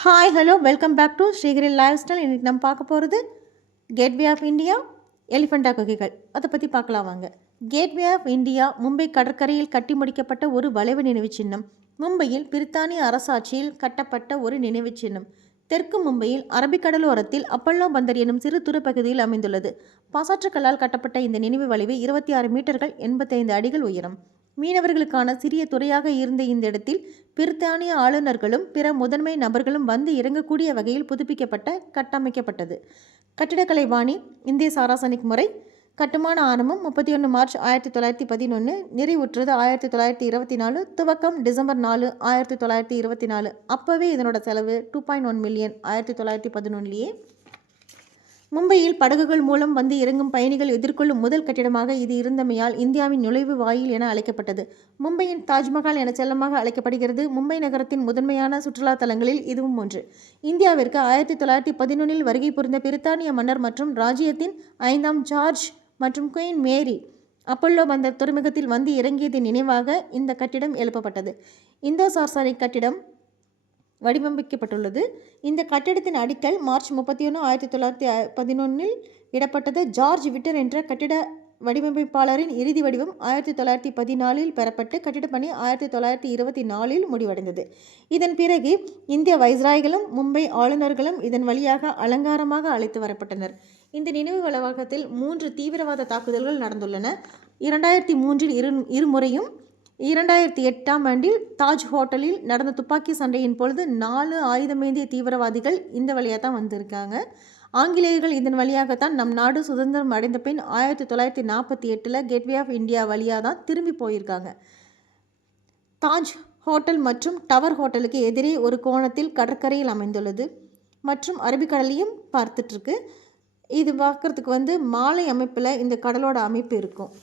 Hi hello welcome back to Srigiri lifestyle. இன்றைக்கி நம்ம பார்க்க போகிறது கேட்வே ஆஃப் இந்தியா எலிஃபண்டா குகைகள். அதை பற்றி பார்க்கலாம் வாங்க. கேட்வே ஆஃப் இந்தியா மும்பை கடற்கரையில் கட்டி முடிக்கப்பட்ட ஒரு வளைவு நினைவு சின்னம். மும்பையில் பிரித்தானிய அரசாட்சியில் கட்டப்பட்ட ஒரு நினைவு சின்னம். தெற்கு மும்பையில் அரபிக்கடலோரத்தில் அப்பல்லோ பந்தர் எனும் சிறு துறைப்பகுதியில் அமைந்துள்ளது. பாசாற்றுக்கல்லால் கட்டப்பட்ட இந்த நினைவு வளைவு 26 மீட்டர்கள் 85 அடிகள் உயரம். மீனவர்களுக்கான சிறிய துறையாக இருந்த இந்த இடத்தில் பிரித்தானிய ஆளுநர்களும் பிற முதன்மை நபர்களும் வந்து இறங்கக்கூடிய வகையில் புதுப்பிக்கப்பட்ட கட்டமைக்கப்பட்டது. கட்டிடக்கலை பாணி இந்திய சாராசனிக் முறை. கட்டுமான ஆரம்பம் 31 மார்ச் 1911, நிறைவுற்றது 1924, துவக்கம் டிசம்பர் 4, 1924. அப்போவே இதனோட செலவு 2.1 மில்லியன் 1911லேயே. மும்பையில் படகுகள் மூலம் வந்து இறங்கும் பயணிகள் எதிர்கொள்ளும் முதல் கட்டிடமாக இது இருந்தமையால் இந்தியாவின் நுழைவு வாயில் என அழைக்கப்பட்டது. மும்பையின் தாஜ்மஹால் என செல்லமாக அழைக்கப்படுகிறது. மும்பை நகரத்தின் முதன்மையான சுற்றுலா தலங்களில் இதுவும் ஒன்று. இந்தியாவிற்கு 1911 வருகை புரிந்த பிரித்தானிய மன்னர் மற்றும் ராஜ்யத்தின் 5ஆம் ஜார்ஜ் மற்றும் குயின் மேரி அப்பல்லோ பந்தர் துறைமுகத்தில் வந்து இறங்கியதின் நினைவாக இந்த கட்டிடம் எழுப்பப்பட்டது. இந்தோ சார்சானிக் கட்டிடம் வடிவமைக்கப்பட்டுள்ளது. இந்த கட்டிடத்தின் அடிக்கல் மார்ச் 31, 1911 இடப்பட்டது. ஜார்ஜ் விட்டர் என்ற கட்டிட வடிவமைப்பாளரின் இறுதி வடிவம் 1914 பெறப்பட்டு கட்டிடப்பணி 1924 முடிவடைந்தது. இதன் பிறகு இந்திய வைஸ்ராய்களும் மும்பை ஆளுநர்களும் இதன் வழியாக அலங்காரமாக அழைத்து வரப்பட்டனர். இந்த நினைவு வளாகத்தில் 3 தீவிரவாத தாக்குதல்கள் நடந்துள்ளன. 2003 இருமுறையும் 2008ஆம் ஆண்டில் தாஜ் ஹோட்டலில் நடந்த துப்பாக்கி சண்டையின் பொழுது 4 ஆயுதமேந்திய தீவிரவாதிகள் இந்த வழியாக தான் வந்திருக்காங்க. ஆங்கிலேயர்கள் இதன் வழியாகத்தான் நம் நாடு சுதந்திரம் அடைந்த பின் 1948 கேட்வே ஆஃப் இந்தியா வழியாக தான் திரும்பி போயிருக்காங்க. தாஜ் ஹோட்டல் மற்றும் டவர் ஹோட்டலுக்கு எதிரே ஒரு கோணத்தில் கடற்கரையில் அமைந்துள்ளது மற்றும் அரபிக்கடலையும் பார்த்துட்ருக்கு. இது பார்க்குறதுக்கு மாலை அமைப்பில் இந்த கடலோட அமைப்பு இருக்கும்.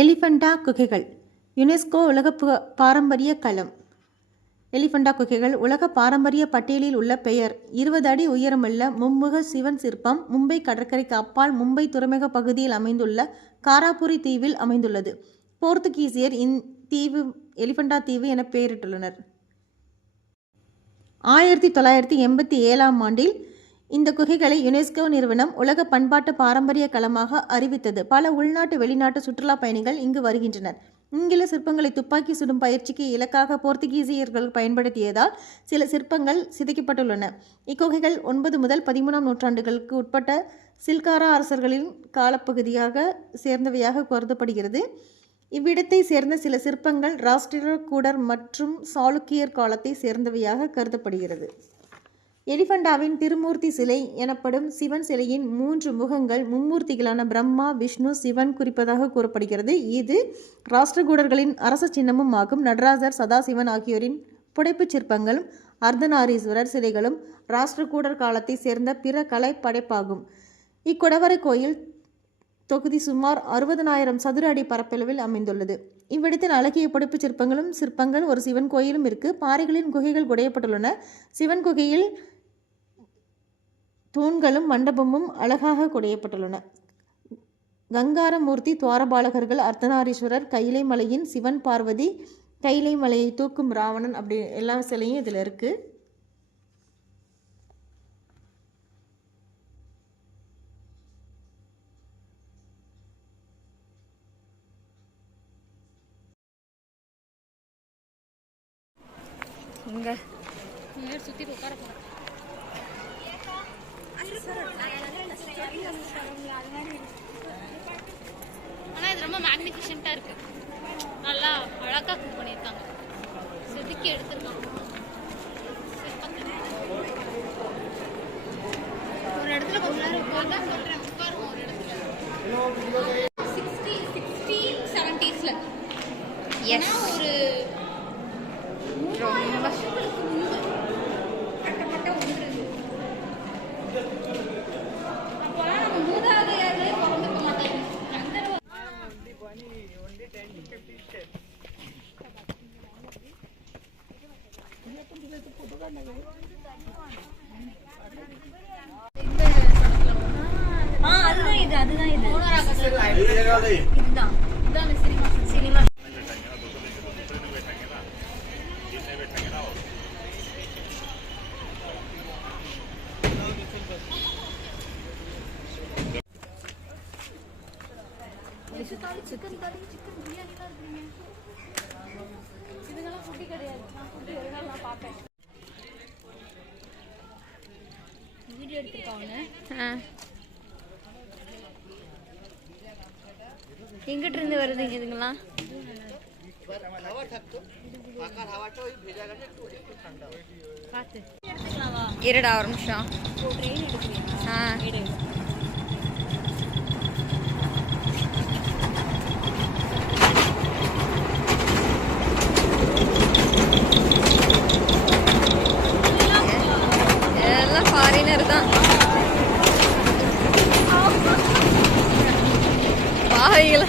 எலிஃபண்டா குகைகள் யுனெஸ்கோ உலக பாரம்பரிய களம். எலிஃபண்டா குகைகள் உலக பாரம்பரிய பட்டியலில் உள்ள பெயர் 20 அடி உயரமுள்ள மும்முக சிவன் சிற்பம் மும்பை கடற்கரைக்கு அப்பால் மும்பை துறைமுக பகுதியில் அமைந்துள்ள காராபுரி தீவில் அமைந்துள்ளது. போர்த்துகீசியர் இத்தீவு எலிஃபண்டா தீவு என பெயரிட்டுள்ளனர். 1987ஆம் ஆண்டில் இந்த குகைகளை யுனெஸ்கோ நிறுவனம் உலக பண்பாட்டு பாரம்பரிய களமாக அறிவித்தது. பல உள்நாட்டு வெளிநாட்டு சுற்றுலா பயணிகள் இங்கு வருகின்றனர். இங்குள்ள சிற்பங்களை துப்பாக்கி சுடும் பயிற்சிக்கு இலக்காக போர்த்துகீசியர்கள் பயன்படுத்தியதால் சில சிற்பங்கள் சிதைக்கப்பட்டுள்ளன. இக்குகைகள் 9 முதல் 13ஆம் நூற்றாண்டுகளுக்கு உட்பட்ட சில்காரா அரசர்களின் காலப்பகுதியாக சேர்ந்தவையாக கருதப்படுகிறது. இவ்விடத்தை சேர்ந்த சில சிற்பங்கள் ராஷ்டிரகூடர் மற்றும் சாளுக்கியர் காலத்தை சேர்ந்தவையாக கருதப்படுகிறது. எலிஃபண்டாவின் திருமூர்த்தி சிலை எனப்படும் சிவன் சிலையின் 3 முகங்கள் மும்மூர்த்திகளான பிரம்மா, விஷ்ணு, சிவன் குறிப்பதாக கூறப்படுகிறது. இது ராஷ்டிரகூடர்களின் அரச சின்னமும் ஆகும். நடராஜர், சதாசிவன் ஆகியோரின் புடைப்புச் சிற்பங்களும் அர்த்தநாரீஸ்வரர் சிலைகளும் ராஷ்டிரகூடர் காலத்தை சேர்ந்த பிற கலை படைப்பாகும். இக்குடவரை கோயில் தொகுதி சுமார் 60,000 சதுர அடி பரப்பளவில் அமைந்துள்ளது. இவ்விடத்தில் அழகிய புடைப்புச் சிற்பங்கள் ஒரு சிவன் கோயிலும் இருக்கு. பாறைகளின் குகைகள் குடையப்பட்டுள்ளன. சிவன் குகையில் தூண்களும் மண்டபமும் அழகாக குடையப்பட்டுள்ளன. கங்காரமூர்த்தி, துவாரபாலகர்கள், அர்த்தநாரீஸ்வரர், கைலை மலையின் சிவன், பார்வதி, கைலை மலையை தூக்கும் ராவணன் அப்படி எல்லா சிலையும் இதில் இருக்குது. இங்கே சுற்றி உட்கார போகிறேன். ஆனால் இது ரொம்ப மேக்னிஃபிஷன்ட்டாக இருக்குது. நல்லா அழகாக குக் பண்ணியிருக்காங்க. செதுக்கி எடுத்துருக்காங்க. ஒரு இடத்துல கொஞ்ச நேரம் உட்கார்ந்தா சொல்கிறேன். உட்காருவோம் ஒரு இடத்துல 60s 70s ஒரு ரொம்ப வருஷங்களுக்கு முன்பு கட்டப்பட்ட ஒன்று. அப்போலாம் நம்ம மூதாதையர்களே பிறந்திருக்க மாட்டாங்க. அதுதான் சினிமா. சிக்கன் பிரியாணிலாம் இருக்குங்க. இதுக்கெல்லாம் ஃபுட்டு கிடையாது. நான் ஃபுட்டு எதுனாலும் நான் பார்ப்பேன். வீடியோ எடுத்துருக்காங்க. எங்கிட்ட இருந்து வருதுங்க இதுங்கெல்லாம்? இருடா ஒரு நிமிஷம். எல்லாம் ஃபாரினர் தான். பாவைகளா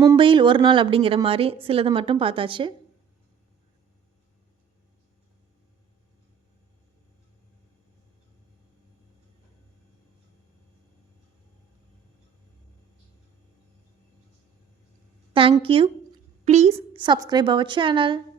மும்பையில் ஒரு நாள் அப்படிங்கிற மாதிரி சிலதை மட்டும் பார்த்தாச்சு. Thank you. Please subscribe our channel.